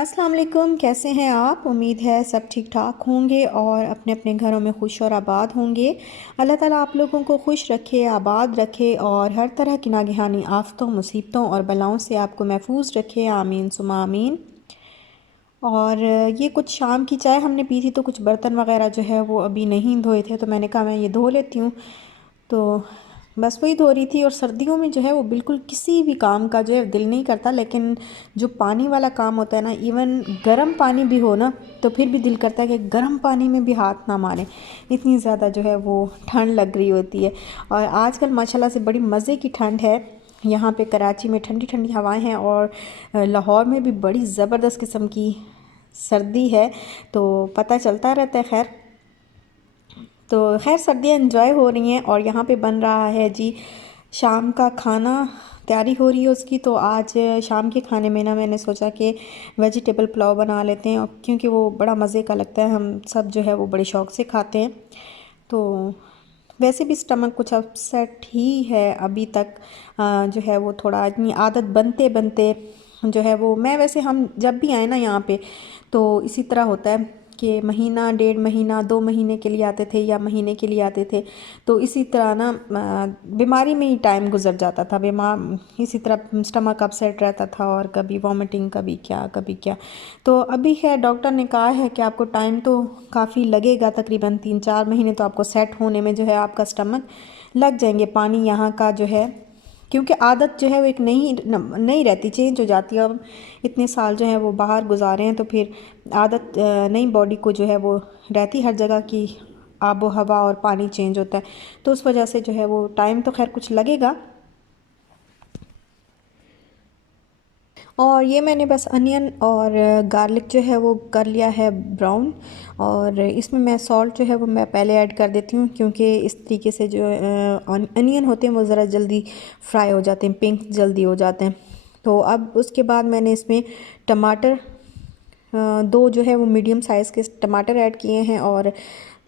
अस्सलाम वालेकुम। कैसे हैं आप? उम्मीद है सब ठीक ठाक होंगे और अपने अपने घरों में खुश और आबाद होंगे। अल्लाह ताला आप लोगों को खुश रखे, आबाद रखे और हर तरह की नागहानी आफतों, मुसीबतों और बलाओं से आपको महफूज रखे। आमीन सुमा आमीन। और ये कुछ शाम की चाय हमने पी थी, तो कुछ बर्तन वगैरह जो है वो अभी नहीं धोए थे, तो मैंने कहा मैं ये धो लेती हूँ। तो बस वही धो रही थी। और सर्दियों में जो है वो बिल्कुल किसी भी काम का जो है दिल नहीं करता, लेकिन जो पानी वाला काम होता है ना, इवन गर्म पानी भी हो ना, तो फिर भी दिल करता है कि गर्म पानी में भी हाथ ना मारें, इतनी ज़्यादा जो है वो ठंड लग रही होती है। और आजकल माशाल्लाह से बड़ी मज़े की ठंड है। यहाँ पे कराची में ठंडी ठंडी हवाएं हैं और लाहौर में भी बड़ी ज़बरदस्त किस्म की सर्दी है, तो पता चलता रहता है। खैर, तो खैर सर्दियाँ एंजॉय हो रही हैं और यहाँ पे बन रहा है जी शाम का खाना, तैयारी हो रही है उसकी। तो आज शाम के खाने में ना मैंने सोचा कि वेजिटेबल पुलाव बना लेते हैं, क्योंकि वो बड़ा मज़े का लगता है, हम सब जो है वो बड़े शौक़ से खाते हैं। तो वैसे भी स्टमक कुछ अपसेट ही है अभी तक। जो है वो थोड़ा इतनी आदत बनते बनते जो है वो, मैं वैसे हम जब भी आए ना यहाँ पे, तो इसी तरह होता है कि महीना, 1.5 महीना, 2 महीने के लिए आते थे या महीने के लिए आते थे। तो इसी तरह ना बीमारी में ही टाइम गुजर जाता था, बीमार इसी तरह स्टमक अपसेट रहता था और कभी वॉमिटिंग, कभी क्या कभी क्या। तो अभी खैर डॉक्टर ने कहा है कि आपको टाइम तो काफ़ी लगेगा, तकरीबन 3-4 महीने तो आपको सेट होने में जो है आपका स्टमक लग जाएंगे। पानी यहाँ का जो है, क्योंकि आदत जो है वो एक नहीं रहती, चेंज हो जाती है। अब इतने साल जो है वो बाहर गुजारे हैं, तो फिर आदत नई बॉडी को जो है वो रहती, हर जगह की आबो हवा और पानी चेंज होता है, तो उस वजह से जो है वो टाइम तो खैर कुछ लगेगा। और ये मैंने बस अनियन और गार्लिक जो है वो कर लिया है ब्राउन, और इसमें मैं सॉल्ट जो है वो मैं पहले ऐड कर देती हूँ, क्योंकि इस तरीके से जो अनियन होते हैं वो ज़रा जल्दी फ्राई हो जाते हैं, पिंक जल्दी हो जाते हैं। तो अब उसके बाद मैंने इसमें टमाटर, दो जो है वो मीडियम साइज़ के टमाटर ऐड किए हैं, और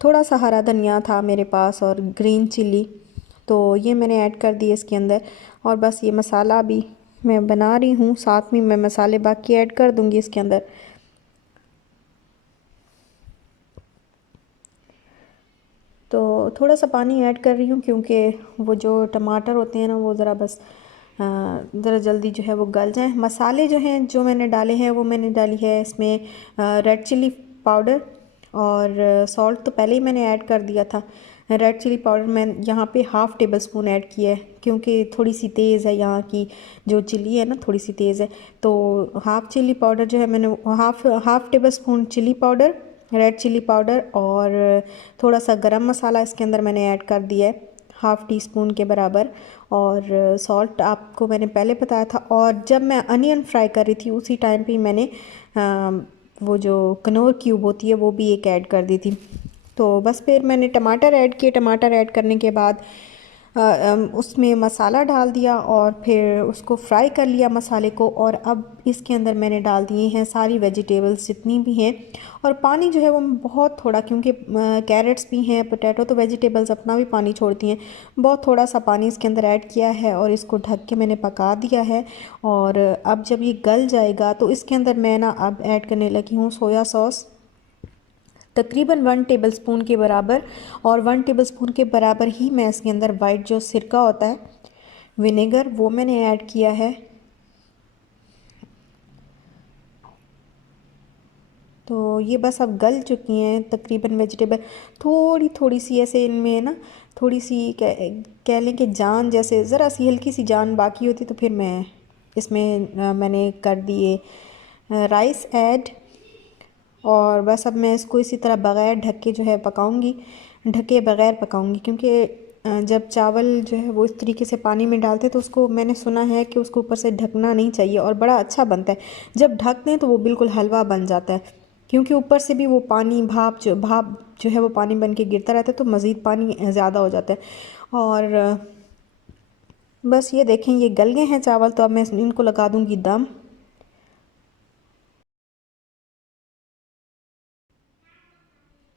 थोड़ा सा हरा धनिया था मेरे पास और ग्रीन चिल्ली, तो ये मैंने ऐड कर दिए इसके अंदर। और बस ये मसाला भी मैं बना रही हूँ, साथ में मैं मसाले बाकी ऐड कर दूँगी इसके अंदर। तो थोड़ा सा पानी ऐड कर रही हूँ, क्योंकि वो जो टमाटर होते हैं ना वो ज़रा बस ज़रा जल्दी जो है वो गल जाएं। मसाले जो हैं जो मैंने डाले हैं, वो मैंने डाली है इसमें रेड चिली पाउडर, और सॉल्ट तो पहले ही मैंने ऐड कर दिया था। रेड चिली पाउडर मैं यहाँ पे हाफ़ टेबल स्पून ऐड किया है, क्योंकि थोड़ी सी तेज़ है यहाँ की जो चिली है ना, थोड़ी सी तेज़ है। तो हाफ़ चिली पाउडर जो है मैंने half tablespoon chilli powder, red chilli powder, और थोड़ा सा गरम मसाला इसके अंदर मैंने ऐड कर दिया है, हाफ़ टी स्पून के बराबर। और सॉल्ट आपको मैंने पहले बताया था। और जब मैं अनियन फ्राई कर रही थी उसी टाइम पे मैंने वो जो कनौर क्यूब होती है वो भी एक ऐड कर दी थी। तो बस फिर मैंने टमाटर ऐड किए, टमाटर ऐड करने के बाद उसमें मसाला डाल दिया और फिर उसको फ्राई कर लिया मसाले को। और अब इसके अंदर मैंने डाल दिए हैं सारी वेजिटेबल्स जितनी भी हैं, और पानी जो है वो बहुत थोड़ा, क्योंकि कैरेट्स भी हैं, पोटैटो, तो वेजिटेबल्स अपना भी पानी छोड़ती हैं। बहुत थोड़ा सा पानी इसके अंदर ऐड किया है और इसको ढक के मैंने पका दिया है। और अब जब ये गल जाएगा तो इसके अंदर मैं ना अब ऐड करने लगी हूँ सोया सॉस, तकरीबन 1 टेबलस्पून के बराबर। और 1 टेबलस्पून के बराबर ही मैं इसके अंदर वाइट जो सिरका होता है, विनेगर, वो मैंने ऐड किया है। तो ये बस अब गल चुकी हैं तकरीबन वेजिटेबल, थोड़ी थोड़ी सी ऐसे इनमें ना, थोड़ी सी कह लें कि जान, जैसे ज़रा सी हल्की सी जान बाकी होती, तो फिर मैं इसमें मैंने कर दिए राइस ऐड। और बस अब मैं इसको इसी तरह बग़ैर ढक के जो है पकाऊंगी, ढके बग़ैर पकाऊंगी, क्योंकि जब चावल जो है वो इस तरीके से पानी में डालते तो उसको मैंने सुना है कि उसको ऊपर से ढकना नहीं चाहिए और बड़ा अच्छा बनता है। जब ढक दें तो वो बिल्कुल हलवा बन जाता है, क्योंकि ऊपर से भी वो पानी भाप जो है वो पानी बन के गिरता रहता है, तो मज़ीद पानी ज़्यादा हो जाता है। और बस ये देखें ये गल गए हैं चावल, तो अब मैं इनको लगा दूँगी दम।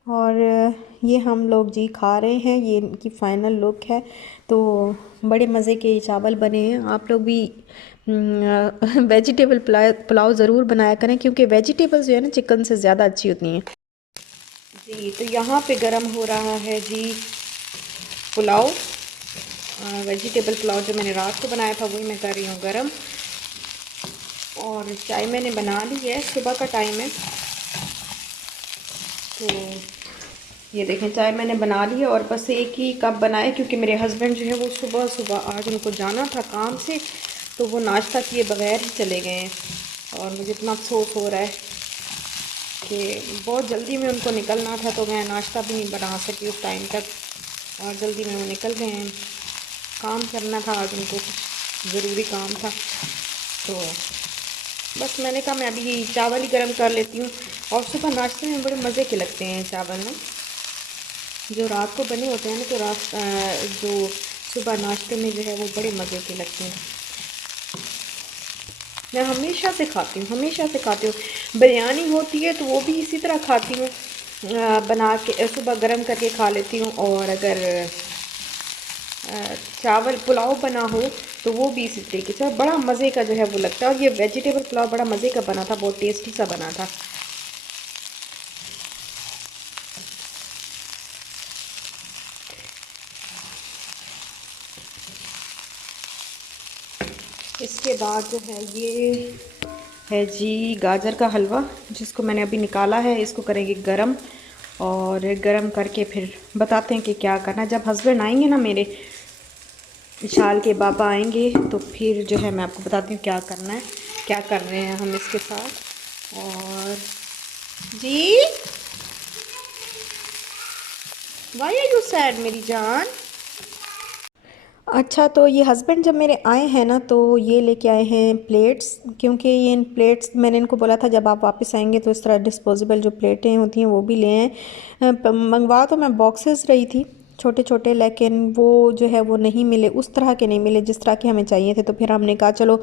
और ये हम लोग जी खा रहे हैं, ये इनकी फ़ाइनल लुक है। तो बड़े मज़े के चावल बने हैं, आप लोग भी वेजिटेबल पुलाव ज़रूर बनाया करें, क्योंकि वेजिटेबल्स जो है ना चिकन से ज़्यादा अच्छी होती हैं। जी, तो यहाँ पे गरम हो रहा है जी पुलाव, वेजिटेबल पुलाव जो मैंने रात को बनाया था वही मैं कर रही हूँ गरम। और चाय मैंने बना ली है, सुबह का टाइम है, तो ये देखें चाय मैंने बना ली है और बस एक ही कप बनाए, क्योंकि मेरे हस्बैंड जो है वो सुबह सुबह आज उनको जाना था काम से, तो वो नाश्ता किए बगैर ही चले गए हैं। और मुझे इतना अफसोस हो रहा है कि बहुत जल्दी में उनको निकलना था, तो मैं नाश्ता भी नहीं बना सकी उस टाइम तक, और जल्दी में वो निकल गए हैं। काम करना था आज उनको, कुछ ज़रूरी काम था, तो बस मैंने कहा मैं अभी चावल ही गर्म कर लेती हूँ। और सुबह नाश्ते में बड़े मज़े के लगते हैं चावल ना, जो रात को बने होते हैं ना, तो जो सुबह नाश्ते में जो है वो बड़े मज़े के लगते हैं। मैं हमेशा से खाती हूँ, हमेशा से खाती हूँ। बिरयानी होती है तो वो भी इसी तरह खाती हूँ, बना के सुबह गर्म करके खा लेती हूँ। और अगर चावल पुलाव बना हो तो वो भी इसी तरीके से बड़ा मज़े का जो है वो लगता है। और ये वेजिटेबल पुलाव बड़ा मज़े का बना था, बहुत टेस्टी सा बना था। इसके बाद जो है ये है जी गाजर का हलवा, जिसको मैंने अभी निकाला है। इसको करेंगे गरम, और गरम करके फिर बताते हैं कि क्या करना है। जब हस्बैंड आएंगे ना मेरे, विशाल के बाबा आएंगे, तो फिर जो है मैं आपको बताती हूँ क्या करना है, क्या कर रहे हैं हम इसके साथ। और जी वाई आर यू सैड मेरी जान। अच्छा, तो ये हस्बैंड जब मेरे आए हैं ना, तो ये लेके आए हैं प्लेट्स, क्योंकि ये इन प्लेट्स मैंने इनको बोला था जब आप वापस आएंगे तो इस तरह डिस्पोजेबल जो प्लेटें होती हैं वो भी ले आएँ। मंगवा तो मैं बॉक्सेस रही थी छोटे छोटे, लेकिन वो जो है वो नहीं मिले, उस तरह के नहीं मिले जिस तरह के हमें चाहिए थे। तो फिर हमने कहा चलो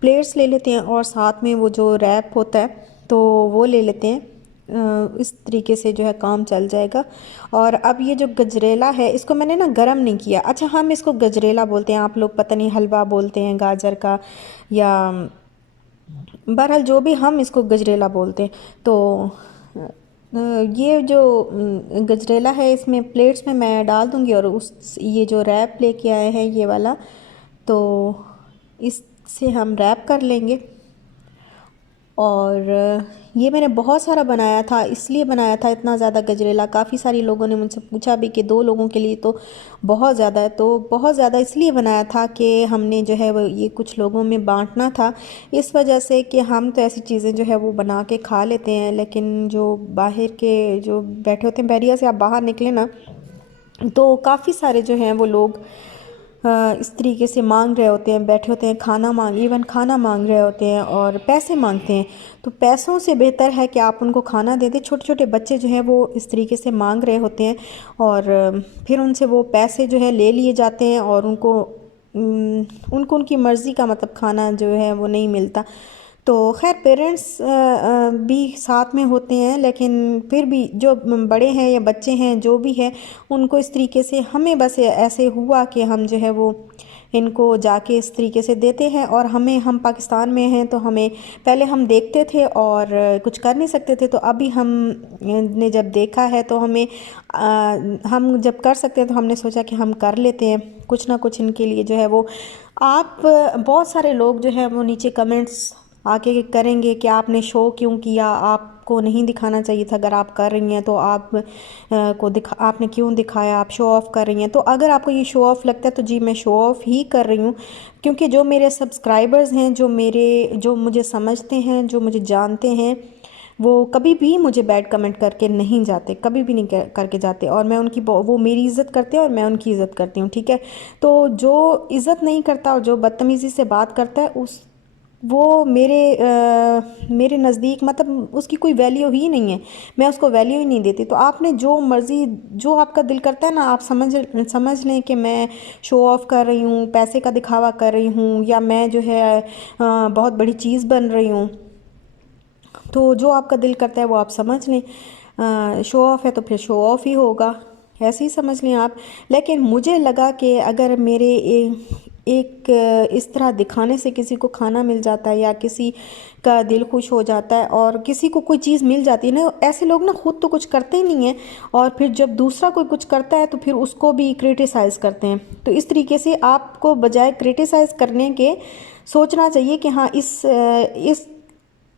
प्लेट्स ले लेते हैं, और साथ में वो जो रैप होता है तो वो ले लेते हैं। इस तरीके से जो है काम चल जाएगा। और अब ये जो गजरेला है, इसको मैंने ना गरम नहीं किया। अच्छा, हम इसको गजरेला बोलते हैं, आप लोग पता नहीं हलवा बोलते हैं गाजर का, या बहरहाल जो भी, हम इसको गजरेला बोलते हैं। तो ये जो गजरेला है, इसमें प्लेट्स में मैं डाल दूँगी, और उस ये जो रैप लेके आए हैं ये वाला, तो इससे हम रैप कर लेंगे। और ये मैंने बहुत सारा बनाया था, इसलिए बनाया था इतना ज़्यादा गजरेला। काफ़ी सारी लोगों ने मुझसे पूछा भी कि 2 लोगों के लिए तो बहुत ज़्यादा है, तो बहुत ज़्यादा इसलिए बनाया था कि हमने जो है वो ये कुछ लोगों में बांटना था। इस वजह से कि हम तो ऐसी चीज़ें जो है वो बना के खा लेते हैं, लेकिन जो बाहर के जो बैठे होते हैं, बैरिया से आप बाहर निकले ना, तो काफ़ी सारे जो हैं वो लोग इस तरीके से मांग रहे होते हैं, बैठे होते हैं, इवन खाना मांग रहे होते हैं और पैसे मांगते हैं। तो पैसों से बेहतर है कि आप उनको खाना दे दें। छोटे छोटे बच्चे जो हैं वो इस तरीके से मांग रहे होते हैं, और फिर उनसे वो पैसे जो है ले लिए जाते हैं, और उनको उनकी मर्ज़ी का मतलब खाना जो है वो नहीं मिलता। तो खैर पेरेंट्स भी साथ में होते हैं, लेकिन फिर भी जो बड़े हैं या बच्चे हैं जो भी है, उनको इस तरीके से हमें बस ऐसे हुआ कि हम जो है वो इनको जाके इस तरीके से देते हैं। और हम पाकिस्तान में हैं, तो हमें पहले हम देखते थे और कुछ कर नहीं सकते थे, तो अभी हम ने जब देखा है तो हम जब कर सकते हैं तो हमने सोचा कि हम कर लेते हैं कुछ ना कुछ इनके लिए जो है वो। आप बहुत सारे लोग जो है वो नीचे कमेंट्स आके करेंगे कि आपने शो क्यों किया, आपको नहीं दिखाना चाहिए था, अगर आप कर रही हैं तो आपने क्यों दिखाया, आप शो ऑफ़ कर रही हैं। तो अगर आपको ये शो ऑफ़ लगता है तो जी मैं शो ऑफ़ ही कर रही हूँ, क्योंकि जो मेरे सब्सक्राइबर्स हैं, जो मुझे समझते हैं, जो मुझे जानते हैं, वो कभी भी मुझे बैड कमेंट करके नहीं जाते, कभी भी नहीं करके जाते। और मैं वो मेरी इज़्ज़त करते हैं और मैं उनकी इज़्ज़त करती हूँ, ठीक है। तो जो इज़्ज़त नहीं करता और जो बदतमीज़ी से बात करता है, वो मेरे नज़दीक मतलब उसकी कोई वैल्यू ही नहीं है, मैं उसको वैल्यू ही नहीं देती। तो आपने जो मर्ज़ी, जो आपका दिल करता है ना, आप समझ लें कि मैं शो ऑफ़ कर रही हूँ, पैसे का दिखावा कर रही हूँ, या मैं जो है बहुत बड़ी चीज़ बन रही हूँ। तो जो आपका दिल करता है वो आप समझ लें। शो ऑफ़ है तो फिर शो ऑफ़ ही होगा, ऐसे ही समझ लें आप। लेकिन मुझे लगा कि अगर एक इस तरह दिखाने से किसी को खाना मिल जाता है या किसी का दिल खुश हो जाता है और किसी को कोई चीज़ मिल जाती है ना, ऐसे लोग ना खुद तो कुछ करते ही नहीं हैं और फिर जब दूसरा कोई कुछ करता है तो फिर उसको भी क्रिटिसाइज़ करते हैं। तो इस तरीके से आपको बजाय क्रिटिसाइज़ करने के सोचना चाहिए कि हाँ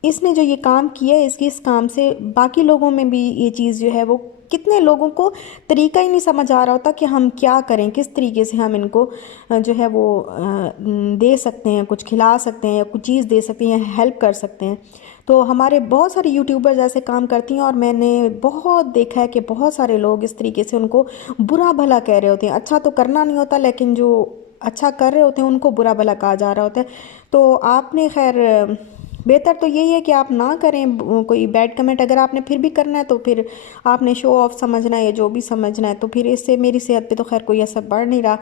इसने जो ये काम किया है, इसकी इस काम से बाकी लोगों में भी ये चीज़ जो है वो, कितने लोगों को तरीका ही नहीं समझ आ रहा होता कि हम क्या करें, किस तरीके से हम इनको जो है वो दे सकते हैं, कुछ खिला सकते हैं या कुछ चीज़ दे सकते हैं या हेल्प कर सकते हैं। तो हमारे बहुत सारे यूट्यूबर्स ऐसे काम करती हैं और मैंने बहुत देखा है कि बहुत सारे लोग इस तरीके से उनको बुरा भला कह रहे होते हैं। अच्छा तो करना नहीं होता, लेकिन जो अच्छा कर रहे होते हैं उनको बुरा भला कहा जा रहा होता है। तो आपने खैर बेहतर तो यही है कि आप ना करें कोई बैड कमेंट। अगर आपने फिर भी करना है तो फिर आपने शो ऑफ समझना है या जो भी समझना है, तो फिर इससे मेरी सेहत पे तो खैर कोई असर पड़ नहीं रहा,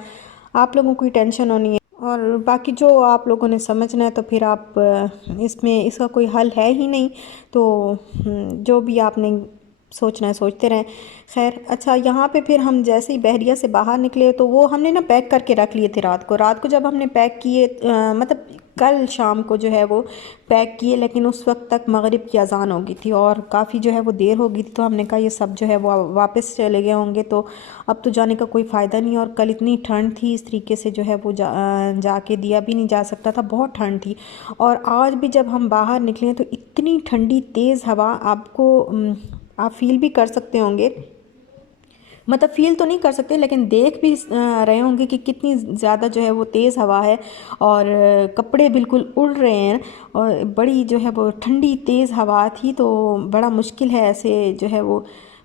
आप लोगों को टेंशन होनी है। और बाकी जो आप लोगों ने समझना है तो फिर आप इसमें इसका कोई हल है ही नहीं, तो जो भी आपने सोचना है सोचते रहें। खैर अच्छा, यहाँ पे फिर हम जैसे ही बहरिया से बाहर निकले तो वो हमने ना पैक करके रख लिए थे रात को जब हमने पैक किए, मतलब कल शाम को जो है वो पैक किए, लेकिन उस वक्त तक मगरिब की अजान हो गई थी और काफ़ी जो है वो देर हो गई थी। तो हमने कहा ये सब जो है वो वापस चले गए होंगे, तो अब तो जाने का कोई फ़ायदा नहीं। और कल इतनी ठंड थी, इस तरीके से जो है वो जाके दिया भी नहीं जा सकता था, बहुत ठंड थी। और आज भी जब हम बाहर निकले तो इतनी ठंडी तेज़ हवा, आपको आप फील भी कर सकते होंगे, मतलब फील तो नहीं कर सकते लेकिन देख भी रहे होंगे कि कितनी ज़्यादा जो है वो तेज़ हवा है और कपड़े बिल्कुल उड़ रहे हैं और बड़ी जो है वो ठंडी तेज़ हवा थी। तो बड़ा मुश्किल है ऐसे जो है वो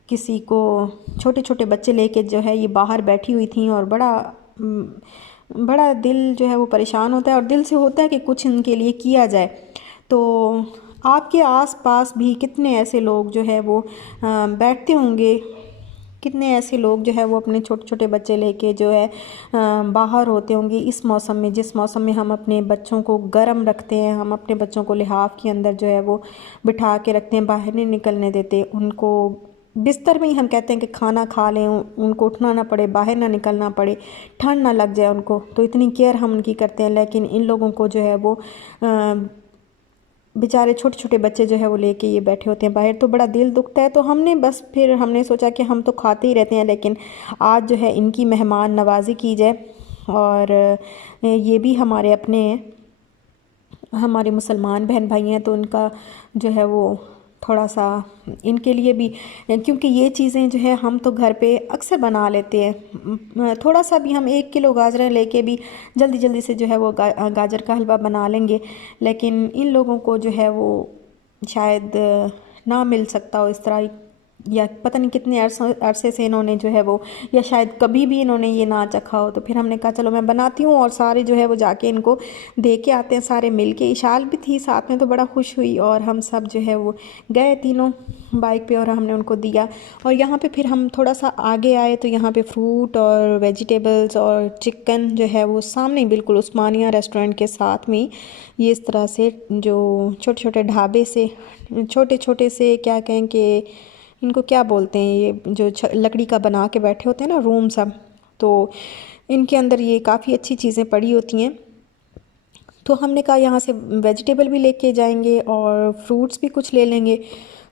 किसी को, छोटे छोटे बच्चे लेके जो है ये बाहर बैठी हुई थी और बड़ा दिल जो है वो परेशान होता है और दिल से होता है कि कुछ इनके लिए किया जाए। तो आपके आसपास भी कितने ऐसे लोग जो है वो बैठते होंगे, कितने ऐसे लोग जो है वो अपने छोटे छोटे बच्चे लेके जो है बाहर होते होंगे इस मौसम में, जिस मौसम में हम अपने बच्चों को गर्म रखते हैं, हम अपने बच्चों को लिहाफ के अंदर जो है वो बिठा के रखते हैं, बाहर नहीं निकलने देते उनको। बिस्तर में ही हम कहते हैं कि खाना खा लें, उनको उठना ना पड़े, बाहर ना निकलना पड़े, ठंड ना लग जाए उनको, तो इतनी केयर हम उनकी करते हैं। लेकिन इन लोगों को जो है वो बेचारे छोटे छोटे बच्चे जो है वो लेके ये बैठे होते हैं बाहर, तो बड़ा दिल दुखता है। तो हमने सोचा कि हम तो खाते ही रहते हैं, लेकिन आज जो है इनकी मेहमान नवाजी की जाए। और ये भी हमारे अपने हमारे मुसलमान बहन भाई हैं, तो उनका जो है वो थोड़ा सा इनके लिए भी, क्योंकि ये चीज़ें जो है हम तो घर पे अक्सर बना लेते हैं, थोड़ा सा भी हम 1 किलो गाजरें लेके भी जल्दी जल्दी से जो है वो गाजर का हलवा बना लेंगे। लेकिन इन लोगों को जो है वो शायद ना मिल सकता हो इस तरह, या पता नहीं कितने अरसे से इन्होंने जो है वो, या शायद कभी भी इन्होंने ये ना चखा हो। तो फिर हमने कहा चलो मैं बनाती हूँ और सारे जो है वो जाके इनको दे के आते हैं, सारे मिल के। इशाल भी थी साथ में तो बड़ा खुश हुई और हम सब जो है वो गए तीनों बाइक पे और हमने उनको दिया। और यहाँ पे फिर हम थोड़ा सा आगे आए तो यहाँ पे फ्रूट और वेजिटेबल्स और चिकन जो है वो सामने बिल्कुल उस्मानिया रेस्टोरेंट के साथ में ये इस तरह से जो छोटे छोटे ढाबे से, छोटे छोटे से क्या कहें कि इनको क्या बोलते हैं, ये जो लकड़ी का बना के बैठे होते हैं ना रूम सब, तो इनके अंदर ये काफ़ी अच्छी चीज़ें पड़ी होती हैं। तो हमने कहा यहाँ से वेजिटेबल भी लेके जाएंगे और फ्रूट्स भी कुछ ले लेंगे।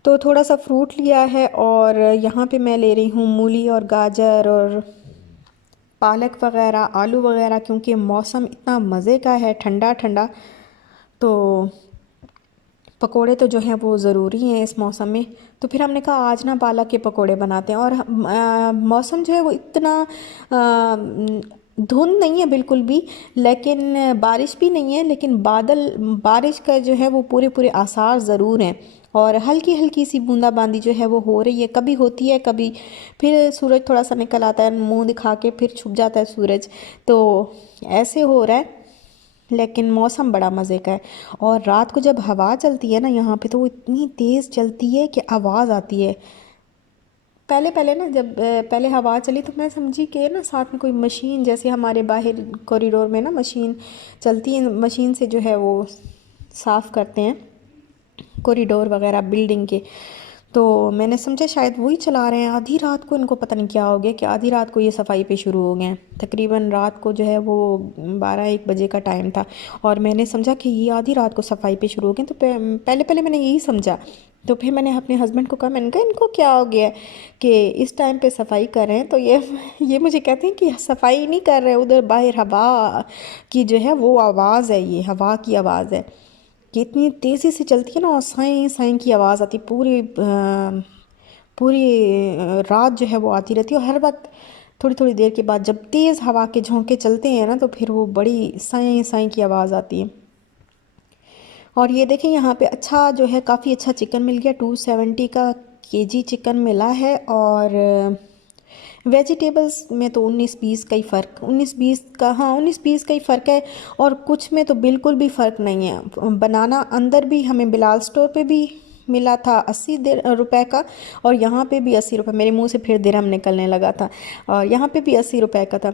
तो थोड़ा सा फ्रूट लिया है और यहाँ पे मैं ले रही हूँ मूली और गाजर और पालक वगैरह, आलू वगैरह, क्योंकि मौसम इतना मज़े का है, ठंडा ठंडा। तो पकोड़े तो जो हैं वो ज़रूरी हैं इस मौसम में। तो फिर हमने कहा आज ना पालक के पकोड़े बनाते हैं। और मौसम जो है वो इतना धुंध नहीं है बिल्कुल भी, लेकिन बारिश भी नहीं है, लेकिन बारिश का जो है वो पूरे पूरे आसार ज़रूर हैं और हल्की हल्की सी बूंदाबांदी जो है वो हो रही है, कभी होती है कभी फिर सूरज थोड़ा सा निकल आता है मुंह दिखा के, फिर छुप जाता है सूरज, तो ऐसे हो रहा है। लेकिन मौसम बड़ा मज़े का है। और रात को जब हवा चलती है ना यहाँ पे, तो वो इतनी तेज़ चलती है कि आवाज़ आती है। पहले पहले ना जब पहले हवा चली तो मैं समझी कि ना साथ में कोई मशीन, जैसे हमारे बाहर कॉरिडोर में ना मशीन चलती है, मशीन से जो है वो साफ़ करते हैं कॉरिडोर वगैरह बिल्डिंग के। तो मैंने समझा शायद वही चला रहे हैं। आधी रात को इनको पता नहीं क्या हो गया कि आधी रात को ये सफाई पे शुरू हो गए हैं। तकरीबन रात को जो है वो 12-1 बजे का टाइम था और मैंने समझा कि ये आधी रात को सफाई पे शुरू हो गए। तो पहले पहले मैंने यही समझा। तो फिर मैंने अपने हस्बैंड को कहा, मैंने कहा इनको क्या हो गया है कि इस टाइम पे सफाई कर रहे हैं। तो ये मुझे कहते हैं कि सफाई नहीं कर रहे, उधर बाहर हवा की जो है वो आवाज़ है, ये हवा की आवाज़ है कि इतनी तेज़ी से चलती है ना, और साई साई की आवाज़ आती पूरी रात जो है वो आती रहती है। और हर वक्त थोड़ी थोड़ी देर के बाद जब तेज़ हवा के झोंके चलते हैं ना, तो फिर वो बड़ी साई साई की आवाज़ आती है। और ये देखें यहाँ पे अच्छा जो है काफ़ी अच्छा चिकन मिल गया, 270 का केजी चिकन मिला है। और वेजिटेबल्स में तो 19-20 का ही फ़र्क, 19-20 का, हाँ 19-20 का ही फ़र्क है। और कुछ में तो बिल्कुल भी फ़र्क नहीं है। बनाना अंदर भी हमें बिलाल स्टोर पे भी मिला था 80 रुपए का, और यहाँ पे भी 80 रुपये। मेरे मुंह से फिर दिरहम निकलने लगा था, और यहाँ पे भी 80 रुपए का था।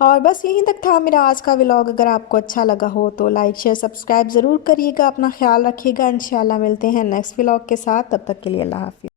और बस यहीं तक था मेरा आज का व्लॉग। अगर आपको अच्छा लगा हो तो लाइक शेयर सब्सक्राइब ज़रूर करिएगा। अपना ख्याल रखिएगा। इंशाल्लाह मिलते हैं नेक्स्ट व्लॉग के साथ। तब तक के लिए अल्लाह हाफिज़।